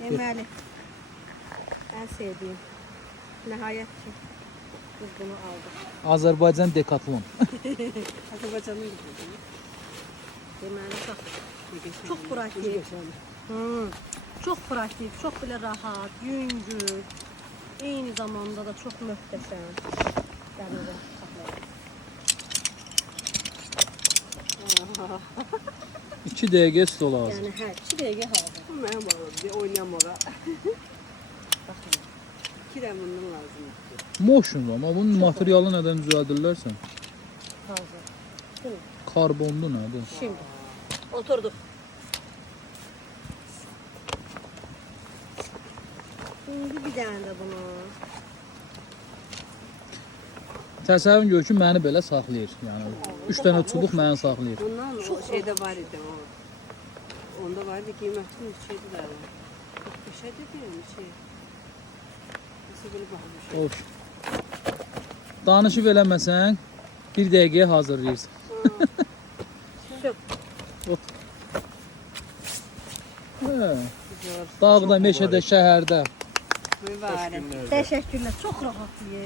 Deməli. En sevdiğim. Nihayet ki biz bunu aldık. Azərbaycan Decathlon. Azərbaycanın gidiyor. Deməli çok pratik. Çok pratik, çok bile rahat, yüngül. Eyni zamanda da çok möhtəşəm. Gəlirəm. 2 dəqiqə stol lazım. Yəni hə, 2 dəqiqə hazır. Mənim balım deyə oynamağa. Baxın. 2 də bundan lazımdır. Motion ama bunun materialı nədən düzəldirlərsən? Hazır. Değil mi? Karbonlu nədir? Şimdi oturduk. Şimdi bir tane de bunu. Təsəvvür gör ki, məni belə saxlayır. Yəni 3 dənə çubuq məni saxlayır. Bundan o şeydə var idi o. Onda var idi qiymətli şeydi də. 45'e dedi yani şey. Nasıl böyle bakmış. Of. Danışıb eləməsən 1 dəqiqəyə hazırlayırsan. Çok. Hə. Dağda, meşədə, şəhərdə. Mübarək. Teşekkürler. Çok rahat yiyor.